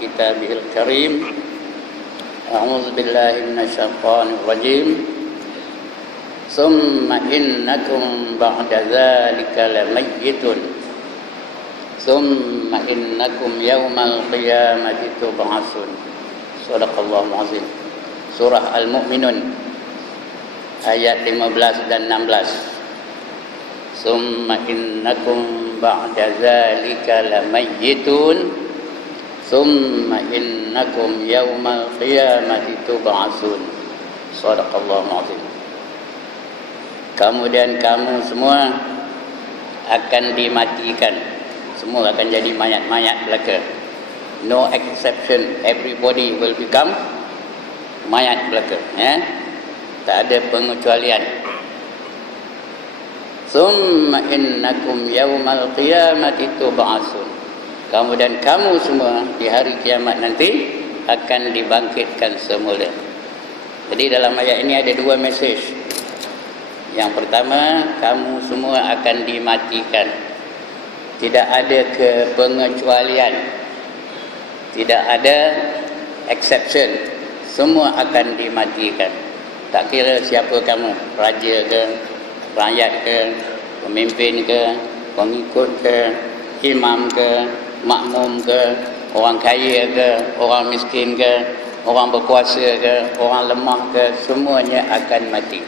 كتابه الكريم. أعوذ بالله من الشيطان الرجيم. ثم إنكم بعد ذلك لميتون ثم إنكم يوم القيامة تبعثون. صدق الله العظيم. Surah Al-Mu'minun ayat 15 dan 16. Summa innakum ba'da zalika lamayyitun summa innakum yawmal qiyamati tub'atsun. Shadaqallahu azim. Kemudian kamu semua akan dimatikan. Semua akan jadi mayat-mayat belaka. No exception. Everybody will become mayat belaka. Ya? Tak ada pengecualian. Summa innakum yawmal qiyamati tub'atsun. Kemudian kamu semua di hari kiamat nanti akan dibangkitkan semula. Jadi dalam ayat ini ada dua mesej. Yang pertama, kamu semua akan dimatikan. Tidak ada kepengecualian. Tidak ada exception. Semua akan dimatikan. Tak kira siapa kamu, raja ke, rakyat ke, pemimpin ke, pengikut ke, imam ke, makmum ke, orang kaya ke, orang miskin ke, orang berkuasa ke, orang lemah ke, semuanya akan mati.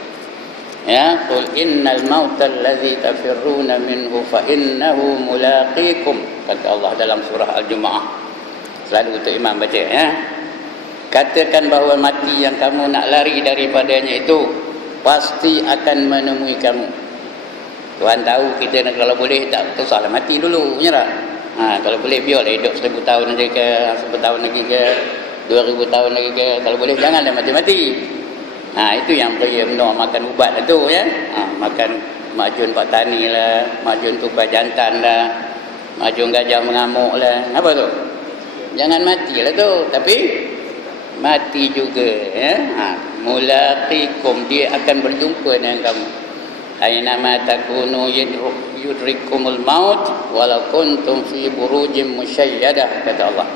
Ya, qul innal mautal ladzi tafirruna minhu fa innahu mulaqikum, kata Allah dalam surah Al-Jumu'ah. Selalu untuk imam baca, ya. Katakan bahawa mati yang kamu nak lari daripadanya itu pasti akan menemui kamu. Tuhan tahu kita nak, kalau boleh tak usahlah mati dulu, menyerah. Kalau boleh biarlah hidup 1000 tahun lagi ke, 10 tahun lagi ke, 2000 tahun lagi ke. Kalau boleh janganlah mati-mati. Itu yang perlu benar makan ubat itu, ya. Makan majun pak tani lah, majun tupai jantan lah, majun gajah mengamuk lah. Apa tu? Jangan matilah tu, tapi mati juga, ya. Mulaqikum, dia akan berjumpa dengan kamu. Aina ma takunu yudrikumul maut walau kuntum fi burujim musyayyadah, kata Allah.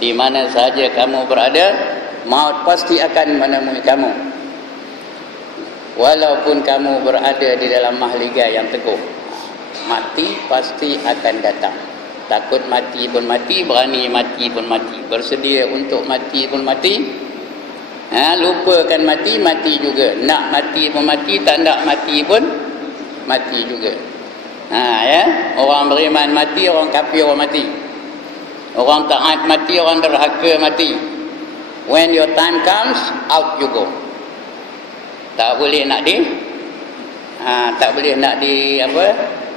Di mana saja kamu berada, maut pasti akan menemui kamu. Walaupun kamu berada di dalam mahligai yang teguh, mati pasti akan datang. Takut mati pun mati, berani mati pun mati, bersedia untuk mati pun mati. Lupakan mati, mati juga. Nak mati pun mati, tak nak mati pun mati juga. Ya, orang beriman mati, orang kafir orang mati. Orang taat mati, orang derhaka mati. When your time comes, out you go. Tak boleh nak tak boleh nak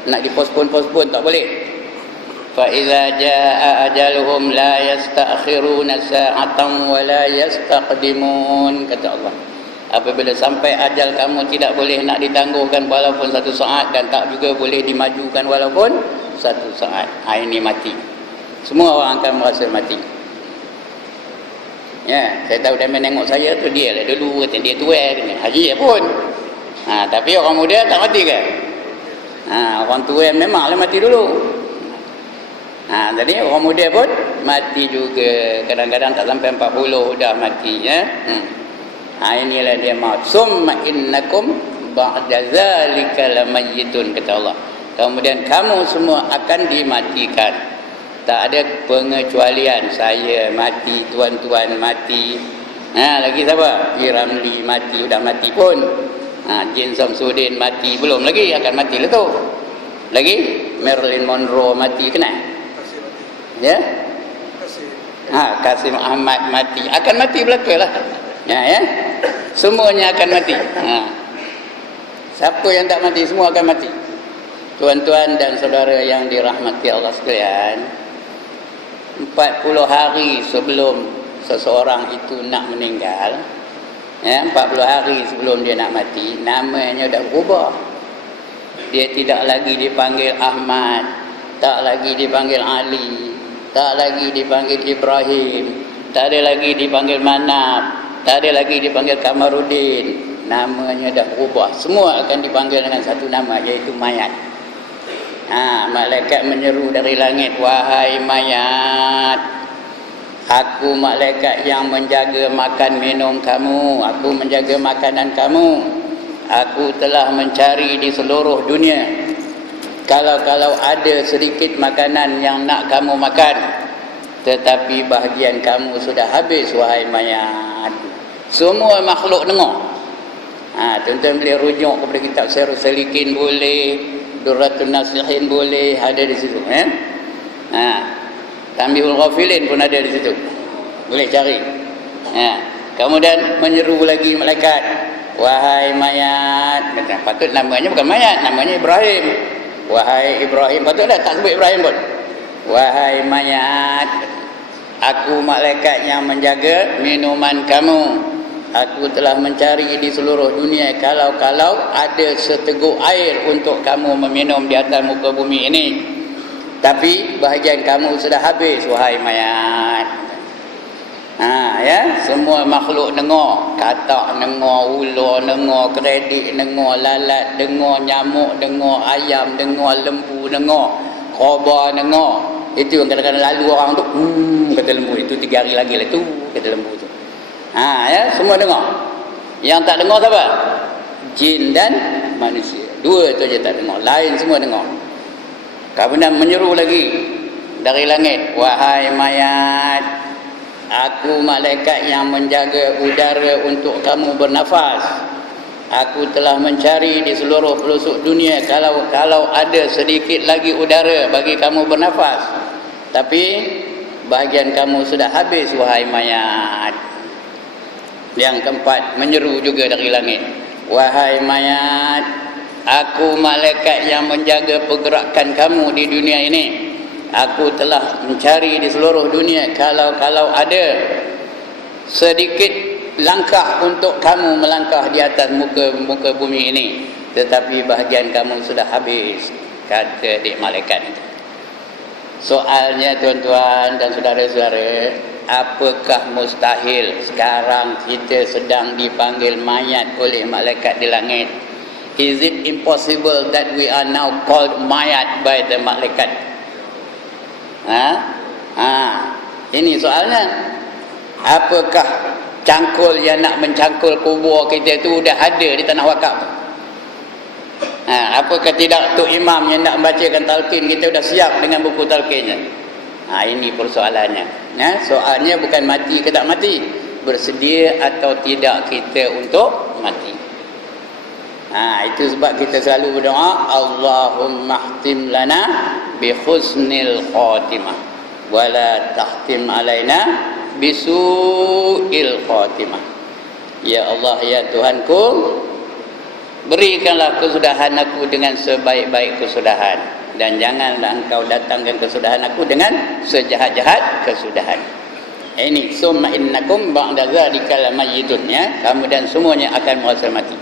nak dipostpone, tak boleh. Fa iza jaa ajaluhum la yasta'khiruna sa'atan wa la yastaqdimun, kata Allah. Apabila sampai ajal kamu, tidak boleh nak ditangguhkan walaupun 1 saat, dan tak juga boleh dimajukan walaupun 1 saat. Ini mati. Semua orang akan merasa mati. Ya, saya tahu dia menengok saya tu, dia lah dulu kata dia tua ni, haji pun. Tapi orang muda tak mati ke? Orang tua memanglah mati dulu. Jadi orang muda pun mati juga. Kadang-kadang tak sampai 40 dah mati, ya. Inilah dia maut. Summa innakum ba'da zalika lamayyitun, kata Allah. Kemudian kamu semua akan dimatikan. Tak ada pengecualian. Saya mati, tuan-tuan mati. Lagi siapa? Piramli mati, sudah mati pun. Jin Samsudin mati, belum lagi, akan mati lah tu. Lagi Marilyn Monroe mati, kena? Ya? Kasim Ahmad mati, akan mati belaka lah. Ya? Semuanya akan mati. Siapa yang tak mati, semua akan mati. Tuan-tuan dan saudara yang dirahmati Allah sekalian, 40 hari sebelum seseorang itu nak meninggal, 40 hari sebelum dia nak mati, namanya dah berubah. Dia tidak lagi dipanggil Ahmad, tak lagi dipanggil Ali, tak lagi dipanggil Ibrahim, tak ada lagi dipanggil Manap, tak ada lagi dipanggil Kamarudin. Namanya dah berubah. Semua akan dipanggil dengan satu nama, iaitu mayat. Malaikat menyeru dari langit, wahai mayat, Aku malaikat yang menjaga makan minum kamu, aku menjaga makanan kamu. Aku telah mencari di seluruh dunia. Kalau ada sedikit makanan yang nak kamu makan, tetapi bahagian kamu sudah habis, wahai mayat. Semua makhluk dengar. Tuan-tuan boleh rujuk kepada kitab Sirrus Salikin boleh, Durratun Nasihin boleh, ada di situ. Tanbihul Ghafilin pun ada di situ. Boleh cari. Kemudian menyeru lagi malaikat, wahai mayat. Patut namanya bukan mayat, namanya Ibrahim. Wahai Ibrahim, patutlah tak sebut Ibrahim pun. Wahai mayat, aku malaikat yang menjaga minuman kamu. Aku telah mencari di seluruh dunia kalau ada seteguk air untuk kamu meminum di atas muka bumi ini. Tapi bahagian kamu sudah habis, wahai mayat. Semua makhluk dengar, katak dengar, ular dengar, kredit dengar, lalat dengar, nyamuk dengar, ayam dengar, lembu dengar, kobra dengar. Itu yang kadang-kadang lalu orang tu, kata lembu itu 3 hari lagi lah tu, kata lembu tu. Semua dengar. Yang tak dengar siapa? Jin dan manusia. 2 tu je tak dengar, lain semua dengar. Kemudian menyeru lagi dari langit, wahai mayat, aku malaikat yang menjaga udara untuk kamu bernafas. Aku telah mencari di seluruh pelosok dunia kalau ada sedikit lagi udara bagi kamu bernafas. Tapi bahagian kamu sudah habis, wahai mayat. Yang keempat, menyeru juga dari langit, wahai mayat, aku malaikat yang menjaga pergerakan kamu di dunia ini. Aku telah mencari di seluruh dunia kalau ada sedikit langkah untuk kamu melangkah di atas muka bumi ini, tetapi bahagian kamu sudah habis, kata adik malaikat itu. Soalnya tuan-tuan dan saudara-saudara, apakah mustahil sekarang kita sedang dipanggil mayat oleh malaikat di langit? Is it impossible that we are now called mayat by the malaikat? Ini soalnya. Apakah cangkul yang nak mencangkul kubur kita itu dah ada di tanah wakaf? Apakah tidak Tok Imam yang nak membacakan talqin kita dah siap dengan buku talqinnya? Ini persoalannya. Soalnya bukan mati ke tak mati, bersedia atau tidak kita untuk mati. Itu sebab kita selalu berdoa, Allahumma khtim lana bi husnil khatimah wala tahtim alaina bisu'il khatimah. Ya Allah, ya Tuhanku, berikanlah kesudahan aku dengan sebaik-baik kesudahan, dan janganlah engkau datangkan kesudahan aku dengan sejahat-jahat kesudahan. Ini summa innakum ba'da dzalika lamayitun, kamu dan semuanya akan merasa mati.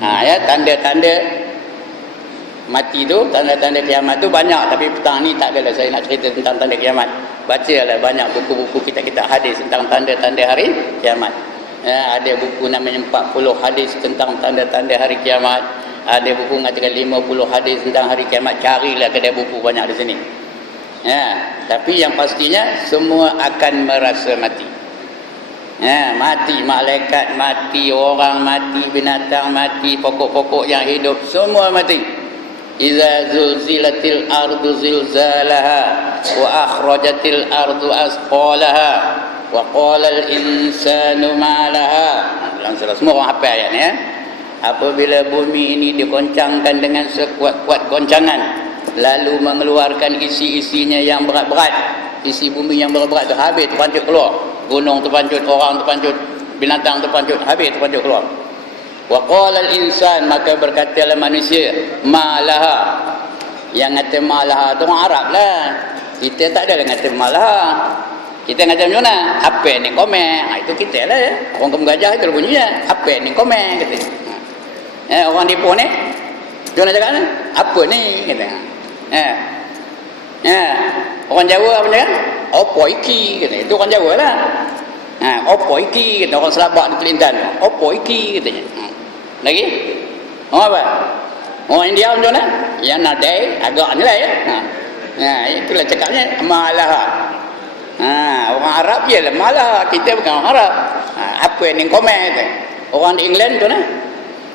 Tanda-tanda mati tu, tanda-tanda kiamat tu banyak, tapi petang ni tak adalah saya nak cerita tentang tanda kiamat. Bacalah banyak buku-buku kitab-kitab hadis tentang tanda-tanda hari kiamat. Ada buku namanya 40 hadis tentang tanda-tanda hari kiamat. Ada buku mengatakan 50 hadis tentang hari kiamat. Carilah kedai buku, banyak di sini. Tapi yang pastinya semua akan merasa mati. Mati, malaikat mati, orang mati, binatang mati, pokok-pokok yang hidup semua mati. Iza zulzilatil ardu zilzalaha wa akhrajatil ardu asqalaha wa qala al insanu ma laha. Semua orang hafal ayat ni. Apabila bumi ini digoncangkan dengan sekuat-kuat goncangan, lalu mengeluarkan isi-isinya yang berat-berat. Isi bumi yang berat-berat tu habis terpancut keluar. Gunung terpancut, orang terpancut, binatang terpancut, habis terpancut keluar. Wa qala al-insan, maka berkatalah manusia, malaha. Yang kata malaha tu orang Arab lah. Kita tak ada kata malaha. Kita kata macam mana? Apa ni komen? Itu kita lah ya. Orang kampung gajah itu bunyinya. Apa ni komen? Kata. Orang Ipoh ni, dia nak cakap ni, apa ni? Kata. Orang Jawa apa cakap? Apa iki? Kata. Itu orang Jawa lah. Apa iki? Kata. Orang Selabak di Kelantan. Apa iki? Katanya. Lagi? Orang apa? Orang India macam mana? Yang nadai agak ni lah ya. Itulah cakapnya malaha. Orang Arab je lah malah, kita bukan orang Arab. Apa yang ni komen tu? Orang di England tu nah?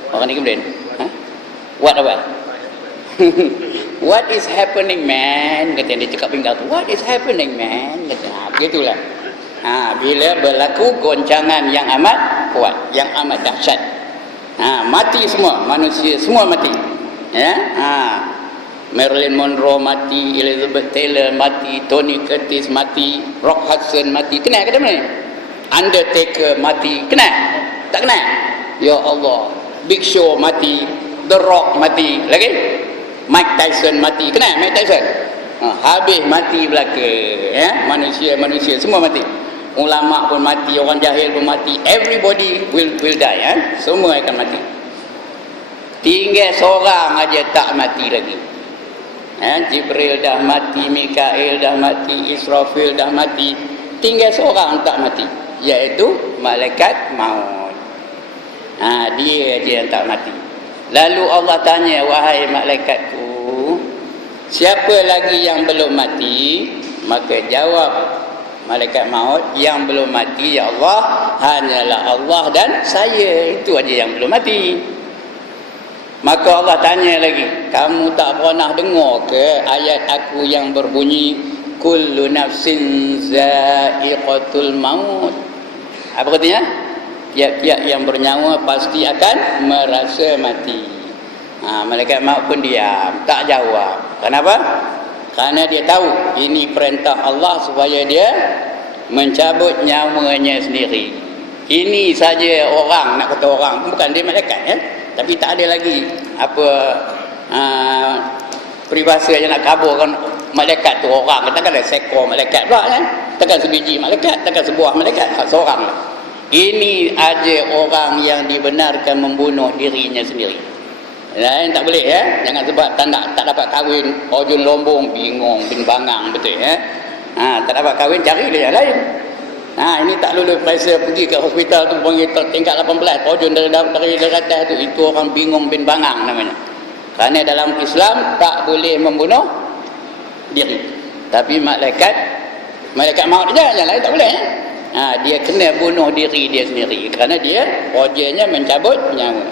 Orang di England. What about? What is happening man? Kata dia cakap pinggang tu. What is happening man? Kata begitulah. Bila berlaku goncangan yang amat kuat, yang amat dahsyat. Mati semua, manusia semua mati. Ya? Marilyn Monroe mati, Elizabeth Taylor mati, Tony Curtis mati, Rock Hudson mati. Kenal ke mana? Undertaker mati. Kenal? Tak kenal? Ya Allah. Big Show mati, The Rock mati. Lagi? Mike Tyson mati. Kenal Mike Tyson? Habis mati belaka. Ya? Manusia semua mati. Ulama pun mati, orang jahil pun mati. Everybody will die. Ya? Semua akan mati. Tinggal seorang aja tak mati lagi. Jibril dah mati, Mikail dah mati, Israfil dah mati. Tinggal seorang tak mati, iaitu malaikat maut. Dia je yang tak mati. Lalu Allah tanya, wahai malaikatku, siapa lagi yang belum mati? Maka jawab malaikat maut, yang belum mati ya Allah hanyalah Allah dan saya. Itu aja yang belum mati. Maka Allah tanya lagi, kamu tak pernah dengar ke ayat aku yang berbunyi kullu nafsin za'iqatul maut? Apa katanya? Tiap-tiap yang bernyawa pasti akan merasa mati. Malaikat maut pun diam, tak jawab. Kenapa? Kerana dia tahu ini perintah Allah supaya dia mencabut nyawanya sendiri. Ini saja orang, nak kata orang, bukan dia malaikat ya. Tapi tak ada lagi apa peribahasa yang nak kaburkan malaikat tu orang. Takkan ada seekor malaikat pula kan? Takkan sebiji malaikat, takkan sebuah malaikat, seorang lah. Ini aja orang yang dibenarkan membunuh dirinya sendiri. Tak boleh ya. Jangan sebab tak dapat kahwin, Ojun Lombong bingung, bin bangang betul ya. Tak dapat kahwin, cari dia yang lain. Ini tak lulus periksa, pergi ke hospital tu panggil tingkat 18, Ojun dari atas tu, itu orang bingung bin bangang namanya. Kerana dalam Islam tak boleh membunuh diri. Tapi malaikat maut je, yang lain tak boleh. Dia kena bunuh diri dia sendiri kerana dia projeknya mencabut nyawa.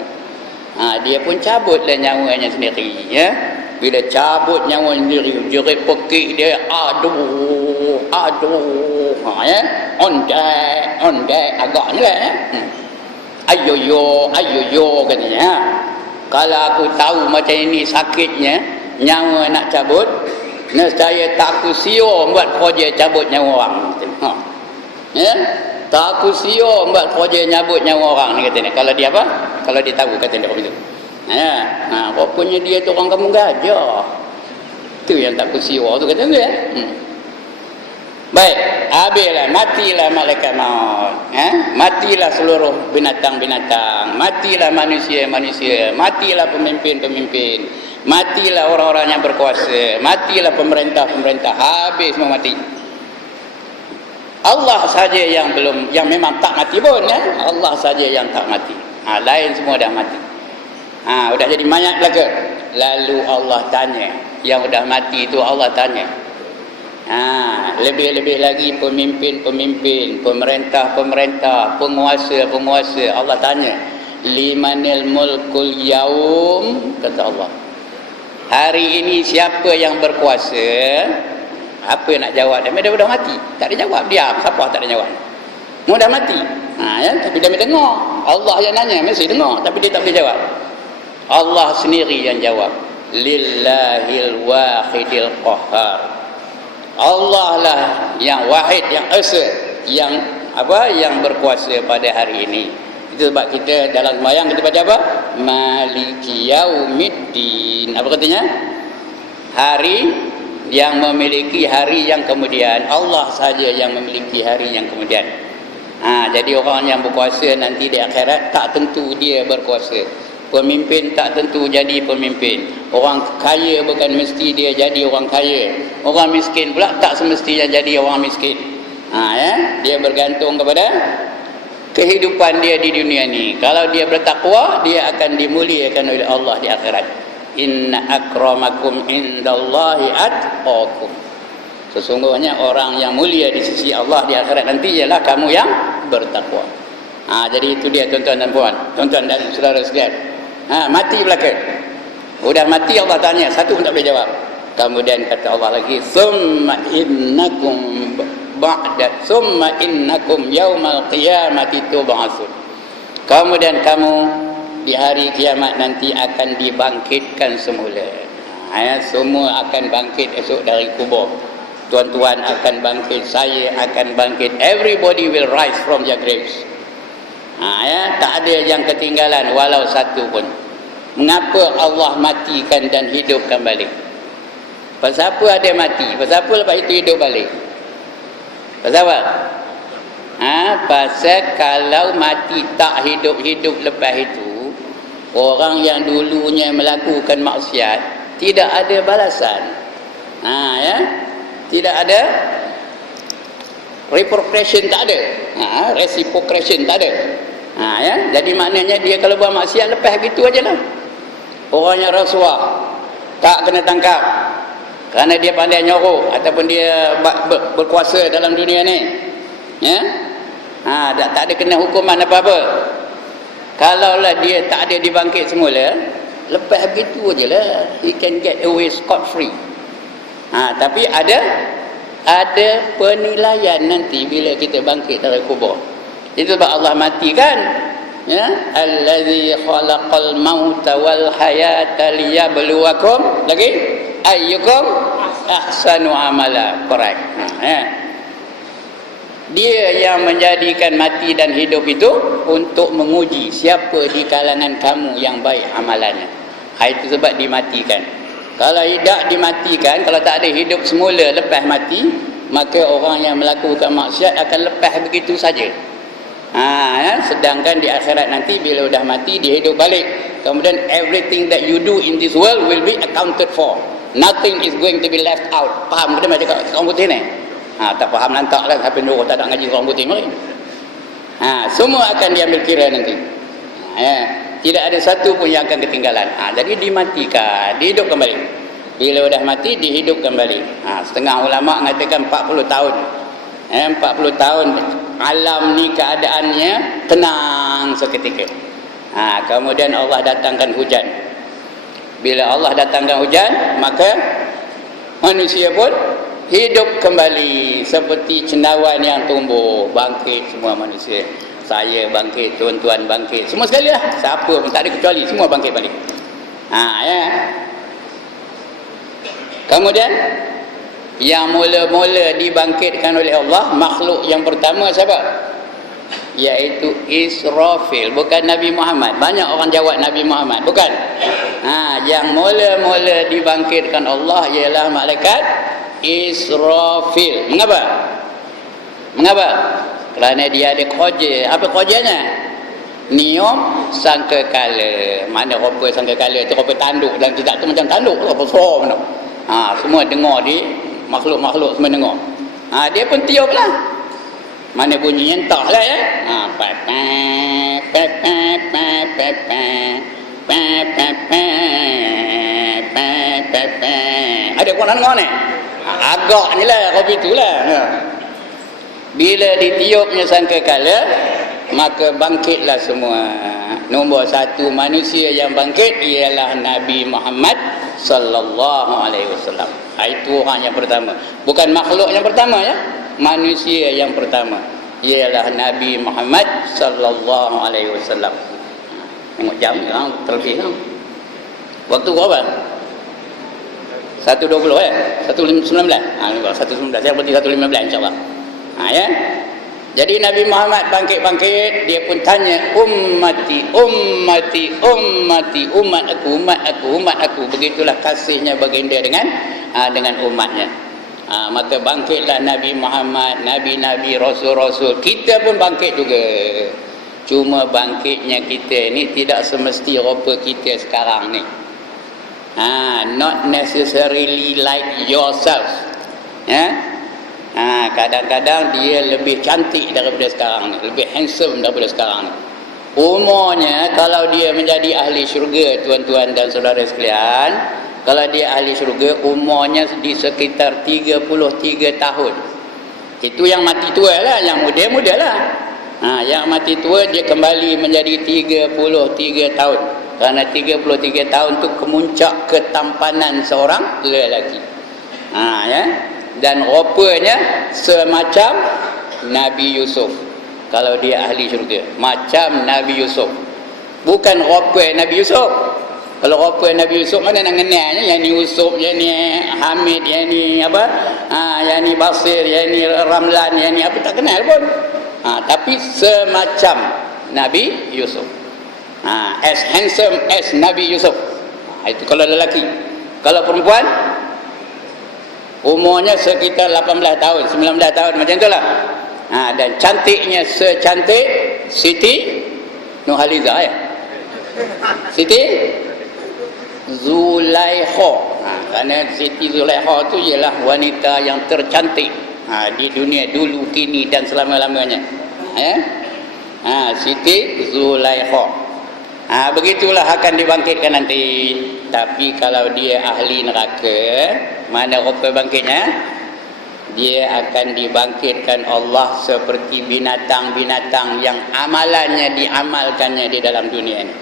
Dia pun cabutlah nyawanya sendiri ya. Bila cabut nyawa sendiri, jerit pekik dia, aduh ya, on deck agaknya lah ya. Ayoyo katanya. Kalau aku tahu macam ini sakitnya nyawa nak cabut, nescaya tak aku sio buat projek cabut nyawa orang. Ya, tak aku sio buat projek nyabut nyawa orang ni katanya. Kalau dia apa? Kalau dia tahu katanya dia begitu. Rupanya dia tu orang kampung gajah. Tu yang tak kusiwa tu kata dia. Baik, habislah, matilah malaikat maut. Matilah seluruh binatang-binatang, matilah manusia-manusia, matilah pemimpin-pemimpin, matilah orang-orang yang berkuasa, matilah pemerintah-pemerintah, habis semua mati. Allah saja yang memang tak mati pun ya. Allah saja yang tak mati. Lain semua dah mati. Udah jadi mayat belaka. Lalu Allah tanya, yang udah mati itu Allah tanya. Lebih-lebih lagi pemimpin-pemimpin, pemerintah-pemerintah, penguasa-penguasa, Allah tanya, limanil mulkul yaum, kata Allah. Hari ini siapa yang berkuasa? Apa yang nak jawab? Dia udah mati. Tak ada jawab, diam. Siapa tak ada jawab? Mu dah mati. Ya, tapi dia dengar. Allah yang nanya, mesti dengar, tapi dia tak boleh jawab. Allah sendiri yang jawab, lillahil wahidil qahhar. Allah lah yang wahid, yang esa, yang berkuasa pada hari ini. Itu sebab kita dalam sembahyang kita baca apa? Maliki yaumiddin. Apa katanya? Hari yang memiliki hari yang kemudian. Allah saja yang memiliki hari yang kemudian. Jadi orang yang berkuasa nanti di akhirat tak tentu dia berkuasa. Pemimpin tak tentu jadi pemimpin. Orang kaya bukan mesti dia jadi orang kaya. Orang miskin pula tak semestinya jadi orang miskin. Dia bergantung kepada kehidupan dia di dunia ni. Kalau dia bertakwa, dia akan dimuliakan oleh Allah di akhirat. Inna akramakum indallahi atqakum. Sesungguhnya orang yang mulia di sisi Allah di akhirat nanti ialah kamu yang bertakwa. Jadi itu dia tuan-tuan dan puan, tuan-tuan dan saudara sekalian. Mati belaka. Udah mati Allah tanya, satu pun tak boleh jawab. Kemudian kata Allah lagi, summa innakum yaumal qiyamati tub'atsun. Kemudian kamu di hari kiamat nanti akan dibangkitkan semula. Semua akan bangkit esok dari kubur. Tuan-tuan akan bangkit, saya akan bangkit. Everybody will rise from their graves. Tak ada yang ketinggalan walau satu pun. Mengapa Allah matikan dan hidupkan balik? Pasal apa ada mati? Pasal apa lepas itu hidup balik? Pasal apa? Pasal kalau mati tak hidup-hidup lepas itu, orang yang dulunya melakukan maksiat tidak ada balasan. Tidak ada reciprocation, tak ada. Reciprocation tak ada. Jadi maknanya dia kalau buat maksiat lepas gitu ajalah. Orangnya rasuah tak kena tangkap kerana dia pandai nyorok ataupun dia berkuasa dalam dunia ni. Tak ada kena hukuman apa-apa. Kalaulah dia tak ada dibangkit semula, lepas begitu ajalah, he can get away scot free. Tapi ada penilaian nanti bila kita bangkit dari kubur. Itu sebab Allah matikan, allazi khalaqal mauta wal hayata liyabluwakum, lagi ayyukum ahsanu amala. Correct. Dia yang menjadikan mati dan hidup itu untuk menguji siapa di kalangan kamu yang baik amalannya. Itu sebab dimatikan. Kalau tidak dimatikan, kalau tak ada hidup semula lepas mati, maka orang yang melakukan maksiat akan lepas begitu saja. Sedangkan di akhirat nanti bila dah mati dia hidup balik. Kemudian everything that you do in this world will be accounted for. Nothing is going to be left out. Faham ke dia cakap orang putih ni? Tak faham lantak lah sampai nurut tak nak ngaji orang putih mari. Semua akan diambil kira nanti. Tidak ada satu pun yang akan ketinggalan. Jadi dimatikan, dihidupkan balik. Bila dah mati dihidupkan balik. Setengah ulama mengatakan 40 tahun. 40 tahun alam ni keadaannya tenang seketika. Kemudian Allah datangkan hujan. Bila Allah datangkan hujan, maka manusia pun hidup kembali seperti cendawan yang tumbuh, bangkit semua manusia. Saya bangkit, tuan-tuan bangkit, semua sekali lah. Siapa pun tak ada kecuali, semua bangkit balik. Kemudian yang mula-mula dibangkitkan oleh Allah, makhluk yang pertama siapa? Iaitu Israfil, bukan Nabi Muhammad. Banyak orang jawab Nabi Muhammad, bukan. Yang mula-mula dibangkitkan Allah ialah malaikat Israfil. Mengapa? Kerana dia ada kerja. Apa kerjanya? Nium sangkakala. Mana rupa sangkakala tu? Rupa tanduk dalam kitab tu macam tanduk. Rupa besar mana? Semua dengar di makhluk-makhluk semua dengar. Dia pun tiup lah. Mana bunyinya entahlah ya. Ada orang dengar ni? Agak ni lah, kopi tu lah. Bila ditiupnya sangkakala, maka bangkitlah semua. Nombor satu manusia yang bangkit ialah Nabi Muhammad sallallahu alaihi wasallam. Itu orang yang pertama. Bukan makhluk yang pertama ya. Manusia yang pertama ialah Nabi Muhammad sallallahu alaihi wasallam. Tengok jam kan terlebih kan. Waktu berapa? 1.20 1.19. 1.19. Saya berhenti 1.15 insya-Allah. Ya. Jadi Nabi Muhammad bangkit-bangkit, dia pun tanya, umat aku. Begitulah kasihnya baginda dengan umatnya. Maka bangkitlah Nabi Muhammad, nabi-nabi, rasul-rasul. Kita pun bangkit juga. Cuma bangkitnya kita ni tidak semesti rupa kita sekarang ni. Not necessarily like yourself. Kadang-kadang dia lebih cantik daripada sekarang ni, lebih handsome daripada sekarang ni. Umurnya kalau dia menjadi ahli syurga, tuan-tuan dan saudara sekalian, Kalau dia ahli syurga, umurnya di sekitar 33 tahun. Itu yang mati tua lah, yang muda-muda lah. Yang mati tua dia kembali menjadi 33 tahun. Kerana 33 tahun tu kemuncak ketampanan seorang lelaki. Ya. Dan rupanya semacam Nabi Yusuf. Kalau dia ahli syurga, macam Nabi Yusuf. Bukan rupa Nabi Yusuf. Kalau rupa Nabi Yusuf mana nak kenalnya? Yang ni Yusuf, yang ni Hamid, yang ni apa? Yang ni Basir, yang ni Ramlan, yang ni apa, tak kenal pun. Tapi semacam Nabi Yusuf. As handsome as Nabi Yusuf. Itu kalau lelaki. Kalau perempuan, umurnya sekitar 18 tahun, 19 tahun, macam itulah. Dan cantiknya secantik Siti Nurhaliza ya. Siti Zulaikha. Kerana Siti Zulaikha tu ialah wanita yang tercantik di dunia dulu, kini dan selama-lamanya. Siti Zulaikha. Begitulah akan dibangkitkan nanti. Tapi kalau dia ahli neraka, mana rupa bangkitnya? Dia akan dibangkitkan Allah seperti binatang-binatang yang amalannya diamalkannya di dalam dunia ini.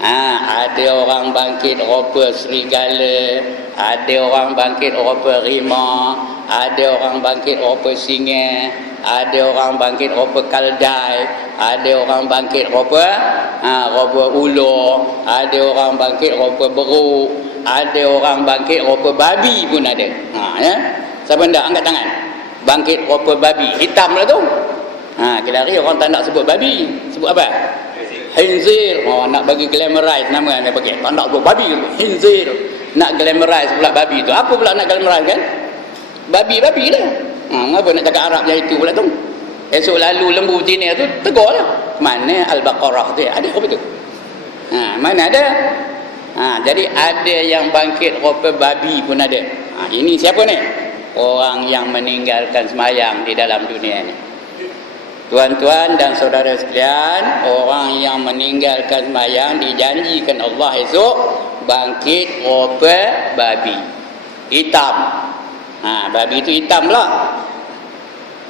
Ada orang bangkit rupa serigala, ada orang bangkit rupa rimau, ada orang bangkit rupa singa, ada orang bangkit rupa kaldai, ada orang bangkit rupa ular, ada orang bangkit rupa beruk, ada orang bangkit rupa babi pun ada. Ya. Siapa nak angkat tangan? Bangkit rupa babi, hitam lah tu. Kita hari orang tak nak sebut babi, sebut apa? Khinzir. Nak bagi glamorize nama dia bagi. Tak nak sebut babi, khinzir. Nak glamorize pula babi tu. Apa pula nak glamorize kan? Babi-babi lah. Apa nak cakap Arab yang itu pula tu? Esok lalu lembu betina tu tegur lah. Mana Al-Baqarah tu? Ada apa tu? Mana ada? Jadi ada yang bangkit rupa babi pun ada. Ini siapa ni? Orang yang meninggalkan semayang di dalam dunia ini. Tuan-tuan dan saudara sekalian, orang yang meninggalkan semayang dijanjikan Allah esok bangkit rupa babi hitam. Babi itu hitam lah.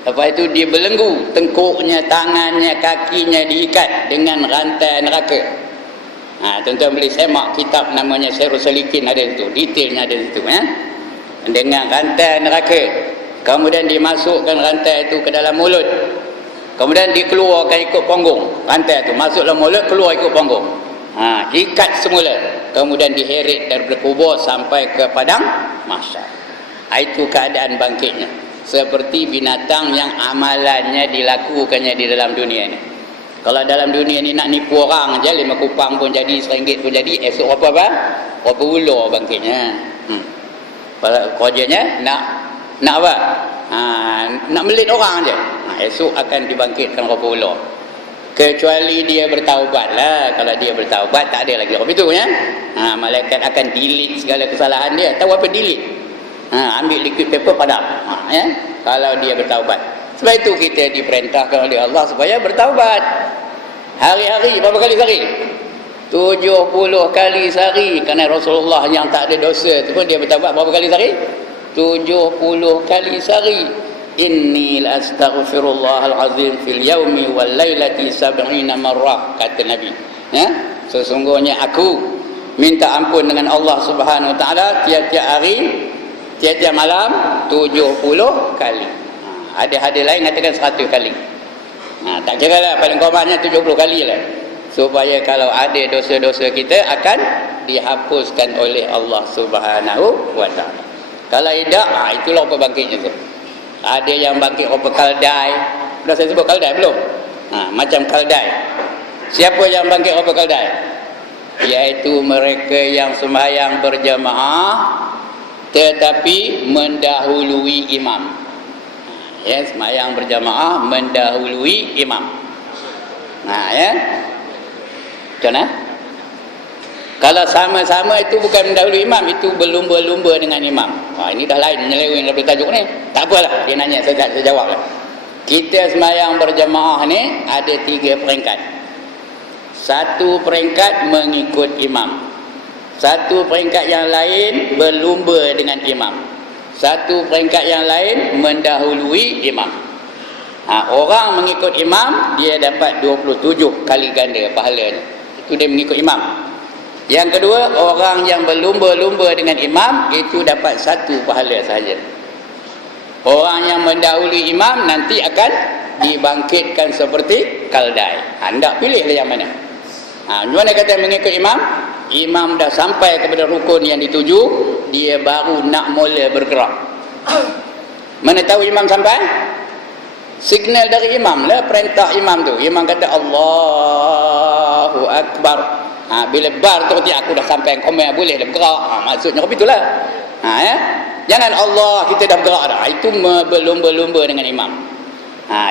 Lepas itu dia belenggu, tengkuknya, tangannya, kakinya diikat dengan rantai neraka. Tuan-tuan boleh semak kitab namanya Syairul Salikin, ada itu, detailnya ada itu dengan rantai neraka. Kemudian dimasukkan rantai itu ke dalam mulut, kemudian dikeluarkan ikut punggung. Rantai itu masuk dalam mulut, keluar ikut punggung. Ikat semula, kemudian diheret daripada kubur sampai ke padang mahsyar. Itu keadaan bangkitnya, seperti binatang yang amalannya dilakukannya di dalam dunia ini. Kalau dalam dunia ini nak nipu orang aja, 5 kupang pun jadi, RM1 pun jadi, esok apa? Apa ular bangkitnya. Kerjanya nak apa? Nak melit orang aja. Esok akan dibangkitkan rupa ular. Kecuali dia bertaubat lah. Kalau dia bertaubat, tak ada lagi rupa itu ya. Malaikat akan delete segala kesalahan dia. Tahu apa delete? Ambil liquid paper padam. Ya? Kalau dia bertaubat. Sebab itu kita diperintahkan oleh Allah supaya bertaubat. Hari-hari, berapa kali sehari? 70 kali sehari. Kerana Rasulullah yang tak ada dosa tu pun dia bertaubat berapa kali sehari? 70 kali sehari. Inni astaghfirullahal azim fil yaumi wal lailati 70 marrah, kata Nabi. Ya? Sesungguhnya aku minta ampun dengan Allah Subhanahu wa taala tiap-tiap hari, tiap-tiap malam 70 kali. Ada hadis lain katakan 100 kali. Tak kira lah, paling kurangnya 70 kali lah. Supaya kalau ada dosa-dosa kita akan dihapuskan oleh Allah Subhanahu wa taala. Kalau tidak, itulah apa bangkitnya tu. Ada yang bangkit rupa kaldai. Dah saya sebut kaldai belum? Macam kaldai. Siapa yang bangkit rupa kaldai? Iaitu mereka yang sembahyang berjamaah tetapi mendahului imam. Ya, sembahyang berjamaah mendahului imam. Ya. Macam mana? Kalau sama-sama itu bukan mendahului imam, itu berlumba-lumba dengan imam. Ini dah lain, menyeleweng daripada tajuk ni. Tak apalah, dia nanya, saya jawab lah. Kita sembahyang berjamaah ni ada 3 peringkat. 1 peringkat mengikut imam. Satu peringkat yang lain berlumba dengan imam. Satu peringkat yang lain mendahului imam. Orang mengikut imam, dia dapat 27 kali ganda pahalanya. Itu dia mengikut imam. Yang kedua, orang yang berlumba-lumba dengan imam, itu dapat 1 pahala sahaja. Orang yang mendahului imam nanti akan dibangkitkan seperti kaldai. Anda pilihlah yang mana. Mana kata mengikut imam? Imam dah sampai kepada rukun yang dituju, dia baru nak mula bergerak. Mana tahu imam sampai? Signal dari imam lah, perintah imam tu. Imam kata Allahu Akbar. Bila bar tu aku dah sampai komen, boleh dah bergerak. Maksudnya begitulah. Ya? Jangan Allah kita dah bergerak dah. Itu berlumba-lumba dengan imam.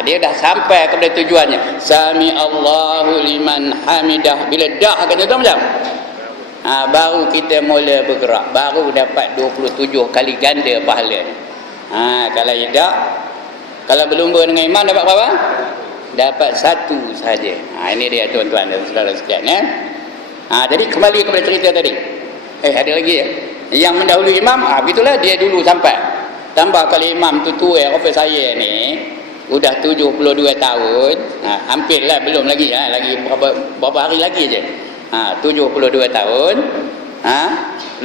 Dia dah sampai kepada tujuannya. Sami Allahu liman hamidah. Bila dah kata tu macam baru kita mula bergerak, baru dapat 27 kali ganda pahala. Kalau tidak, kalau berlumba dengan imam dapat berapa? Dapat 1 sahaja. Ini dia tuan-tuan dan saudara sekalian. Jadi kembali kepada cerita tadi. Ada lagi ya. Yang mendahului imam, begitulah dia dulu sampai. Tambah kalau imam tu tua, ofis saya ni sudah 72 tahun. Hampirlah, belum lagi. Lagi berapa hari lagi je. 72 tahun.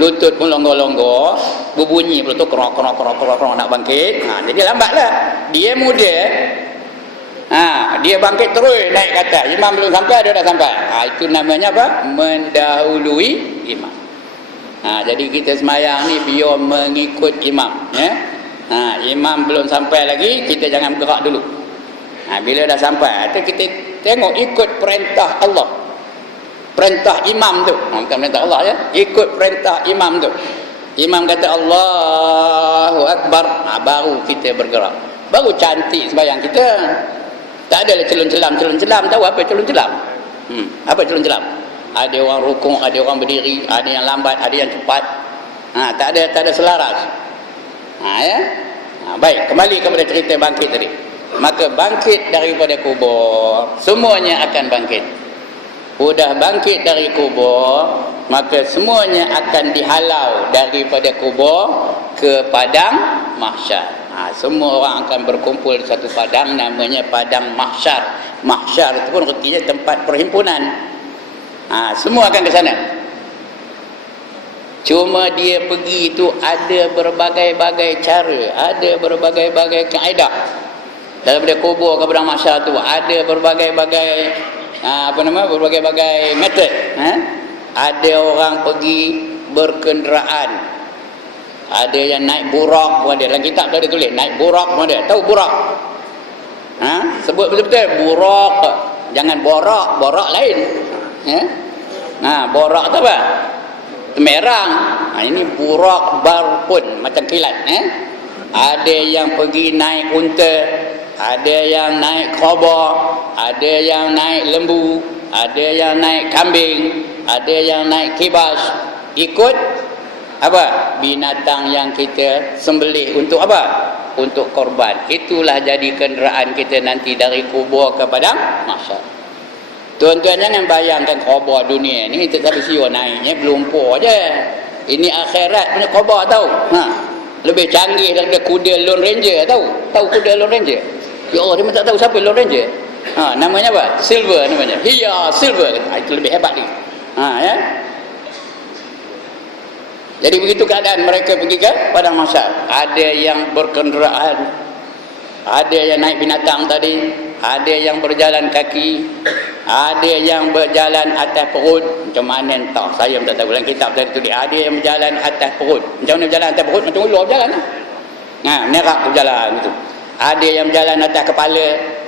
Lutut pun longgor-longgor, berbunyi pula tu kerok nak bangkit. Jadi lambatlah. Dia muda. Dia bangkit terus naik ke atas. Imam belum sampai, dia dah sampai. Itu namanya apa? Mendahului imam. Jadi kita semayang ni biar mengikut imam, ya. Imam belum sampai lagi, kita jangan bergerak dulu. Bila dah sampai, kita tengok ikut perintah Allah. Perintah imam tu, bukan perintah Allah ya. Ikut perintah imam tu. Imam kata Allahu Akbar, baru kita bergerak. Baru cantik sembahyang kita. Tak adalah celun-celam. Tahu apa celun-celam? Apa celun-celam? Ada orang rukuk, ada orang berdiri, ada yang lambat, ada yang cepat. Tak ada selaras. Ya. Baik, kembali kepada cerita bangkit tadi. Maka bangkit daripada kubur, semuanya akan bangkit. Sudah bangkit dari kubur, maka semuanya akan dihalau daripada kubur ke padang mahsyar. Semua orang akan berkumpul di satu padang, namanya padang mahsyar. Mahsyar itu pun artinya tempat perhimpunan. Semua akan ke sana. Cuma dia pergi itu ada berbagai-bagai cara, ada berbagai-bagai kaedah. Daripada kubur ke padang mahsyar tu ada berbagai-bagai berbagai-bagai metod. Ada orang pergi berkenderaan, ada yang naik burak pun ada. Dalam kitab tu ada tulis naik burak pun ada. Tahu burak? Sebut betul-betul burak, jangan borak lain. Borak tu apa? Merang. Ini burak barpun, macam kilat. Ada yang pergi naik unta, ada yang naik khabar, ada yang naik lembu, ada yang naik kambing, ada yang naik kibas. Ikut apa? Binatang yang kita sembelih untuk apa? Untuk korban. Itulah jadi kenderaan kita nanti dari kubur ke padang mahsyar. Tuan-tuan jangan bayangkan khabar dunia ni tak sampai siwa naiknya belumpur je. Ini akhirat punya khabar tahu. Lebih canggih daripada kuda Lone Ranger tahu. Tahu kuda Lone Ranger? Ya Allah, dia tak tahu siapa Lone Ranger. Namanya apa? Silver namanya. Hiya, silver. Itu lebih hebat ni. Ya. Jadi begitu keadaan mereka pergi ke padang mahsyar. Ada yang berkenderaan, ada yang naik binatang tadi, ada yang berjalan kaki, ada yang berjalan atas perut. Macam mana entah, saya tak tahu. Dalam kitab tadi tulis ada yang berjalan atas perut. Macam mana berjalan atas perut? Macam ular berjalan lah. Merak berjalan gitu. Ada yang berjalan atas kepala,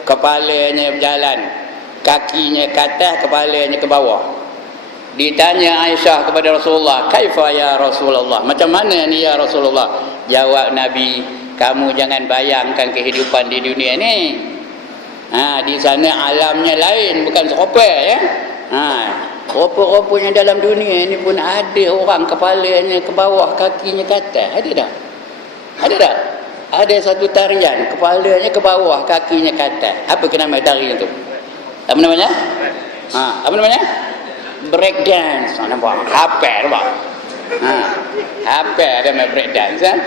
kepalanya berjalan, kakinya ke atas, kepalanya ke bawah. Ditanya Aisyah kepada Rasulullah, kaifa ya Rasulullah, macam mana ni ya Rasulullah? Jawab Nabi, kamu jangan bayangkan kehidupan di dunia ni. Di sana alamnya lain, bukan serupa ya. Rupa-rupanya dalam dunia ni pun ada orang kepalanya ke bawah, kakinya ke atas. Ada tak? Ada tak? Ada satu tarian, kepalanya ke bawah, kakinya ke atas. Apa nama tarian tu? Apa namanya? Apa namanya? break dance. Nampak? Hafal nampak? Hafal ada main break dance kan?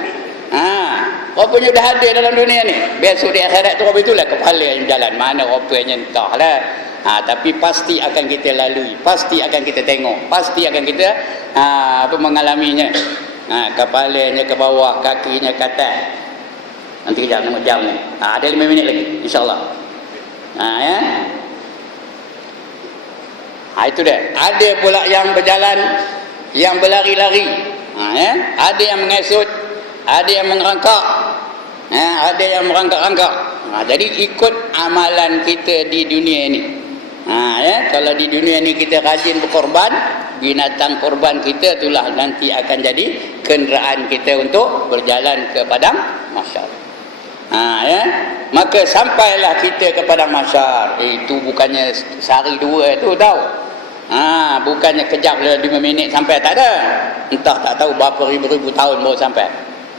Rupanya dah ada dalam dunia ni. Besok di akhirat tu apa itulah kepala yang jalan. Mana rupanya entahlah. Tapi pasti akan kita lalui, pasti akan kita tengok, pasti akan kita mengalaminya. Kepalanya ke bawah, kakinya ke atas. Nanti kejap tengok jam ni. Ada 5 minit lagi insya-Allah. Ya. Itu dia. Ada pula yang berjalan, yang berlari-lari. Ya. Ada yang mengesut, ada yang merangkak, ada yang merangkak-rangkak. Jadi ikut amalan kita di dunia ini. Ya, kalau di dunia ini kita rajin berkorban, binatang korban kita itulah nanti akan jadi kenderaan kita untuk berjalan ke padang mahsyar. Ya, maka sampailah kita ke padang mahsyar. Itu bukannya sehari dua tu tahu. Bukannya kejap 5 minit sampai, tak ada. Entah tak tahu berapa ribu-ribu tahun baru sampai.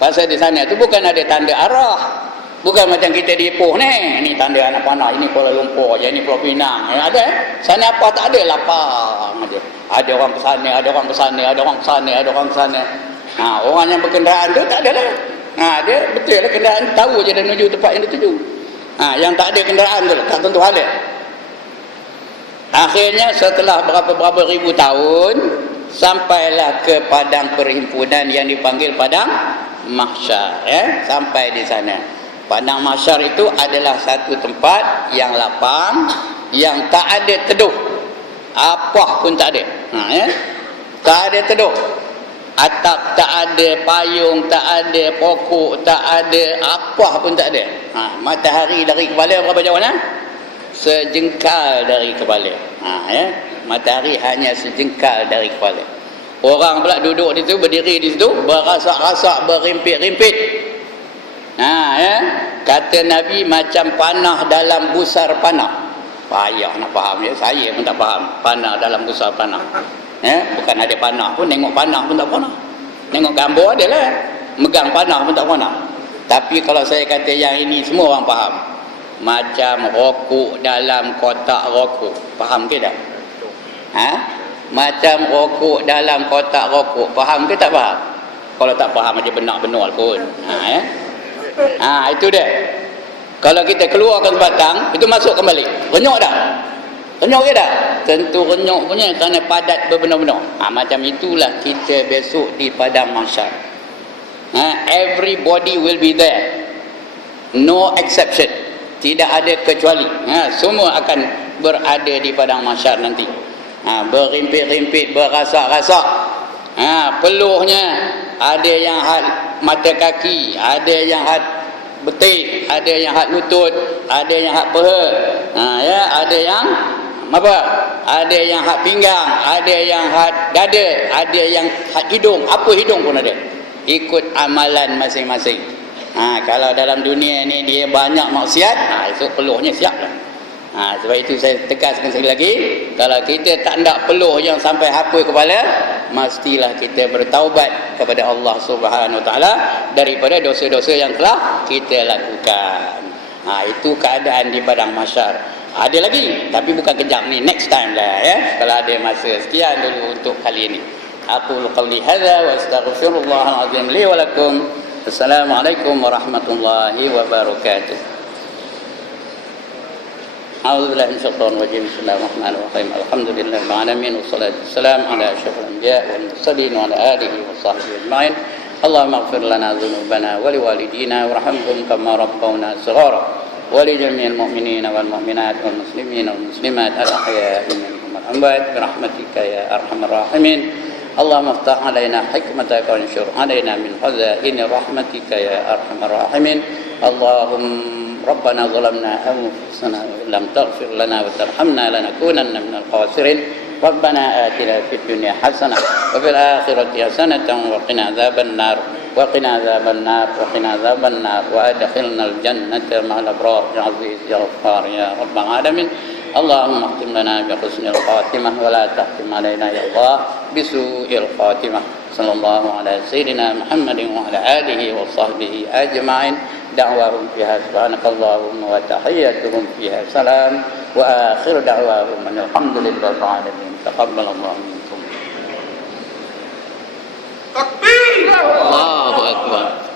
Pasal di sana tu bukan ada tanda arah. Bukan macam kita di Ipoh ni. Ini tanda anak panah, ini Kuala Lumpur, ini Pulau Pinang. Ada. Sana apa tak ada, lapang aja. Ada orang ke sana, ada orang ke sana, ada orang ke sana, ada orang ke sana. Orang yang berkenderaan tu tak ada lah. Dia betul lah kenderaan tahu je dia menuju tempat yang dia tuju. Yang tak ada kenderaan tu tak tentu hal dia. Akhirnya setelah berapa ribu tahun sampailah ke padang perhimpunan yang dipanggil padang mahsyar. Sampai di sana. Padang mahsyar itu adalah satu tempat yang lapang, yang tak ada teduh. Apa pun tak ada. Tak ada teduh. Atap tak ada, payung tak ada, pokok tak ada, apa pun tak ada. Matahari dari kepala berapa jauh mana? Sejengkal dari kepala. Matahari hanya sejengkal dari kepala. Orang pula duduk di situ, berdiri di situ, berasak-rasak, berimpit-rimpit. Kata Nabi macam panah dalam busar panah. Payah nak faham ya, saya pun tak faham. Panah dalam busar panah. Bukan ada panah pun, tengok panah pun tak panah. Tengok gambar ada lah, megang panah pun tak panah. Tapi kalau saya kata yang ini semua orang faham. Macam rokok dalam kotak rokok. Faham ke tak? Macam rokok dalam kotak rokok. Faham ke tak faham? Kalau tak faham macam benar-benar pun. Itu dia. Kalau kita keluarkan batang, itu masuk kembali. Renyuk dah. Renyuk ke dah? Tentu renyuk punya kerana padat berbenar-benar. Macam itulah kita besok di padang mahsyar. Everybody will be there. No exception. Tidak ada kecuali. Semua akan berada di padang mahsyar nanti. Berimpit-rimpit, berasak-rasak. Peluhnya ada yang had mata kaki, ada yang had betik, ada yang had lutut, ada yang had peha, ada yang apa? Ada yang had pinggang, ada yang had dada, ada yang had hidung, apa hidung pun ada. Ikut amalan masing-masing. Kalau dalam dunia ni dia banyak maksiat, itu peluhnya siaplah. Sebab itu saya tegaskan sekali lagi, kalau kita tak nak peluh yang sampai hapa kepala, mestilah kita bertaubat kepada Allah Subhanahu Wa Taala daripada dosa-dosa yang telah kita lakukan. Itu keadaan di padang mahsyar. Ada lagi, tapi bukan kejap ni, next time lah ya. Kalau ada masa. Sekian dulu untuk kali ini. Aqulu qawli hadza wa astaghfirullahal azim li wa lakum. Assalamualaikum warahmatullahi wabarakatuh. أعوذ بالله من الشيطان الرجيم بسم الله الرحمن الرحيم الحمد لله رب العالمين والصلاة والسلام على أشرف الأنبياء والمرسلين وعلى آله وصحبه أجمعين اللهم اغفر لنا ذنوبنا ولوالدينا وارحمهم كما ربونا صغارا ولجميع المؤمنين والمؤمنات والمسلمين والمسلمات الأحياء منهم والأموات برحمتك يا أرحم الراحمين اللهم افتح علينا حكمتك وانشر علينا من خزائن رحمتك يا أرحم الراحمين اللهم ربنا ظلمنا أنفسنا وإن لم تغفر لنا وترحمنا لنكونن من الخاسرين ربنا آتنا في الدنيا حسنة وفي الآخرة حسنة وقنا عذاب النار وقنا عذاب النار وقنا عذاب النار وأدخلنا الجنة مع الأبرار يا عزيز يا غفار يا رب العالمين اللهم اختم لنا بحسن الخاتمة ولا تختم علينا يا الله بسوء الخاتمة صلى الله على سيدنا محمد وعلى آله وصحبه أجمعين دعواهم فيها سبحانك اللهم وتحياتهم فيها سلام Wa akhiru da'wahum alhamdulillahil alamin. Taqabbalallahu minkum. Takbir! Allahu akbar.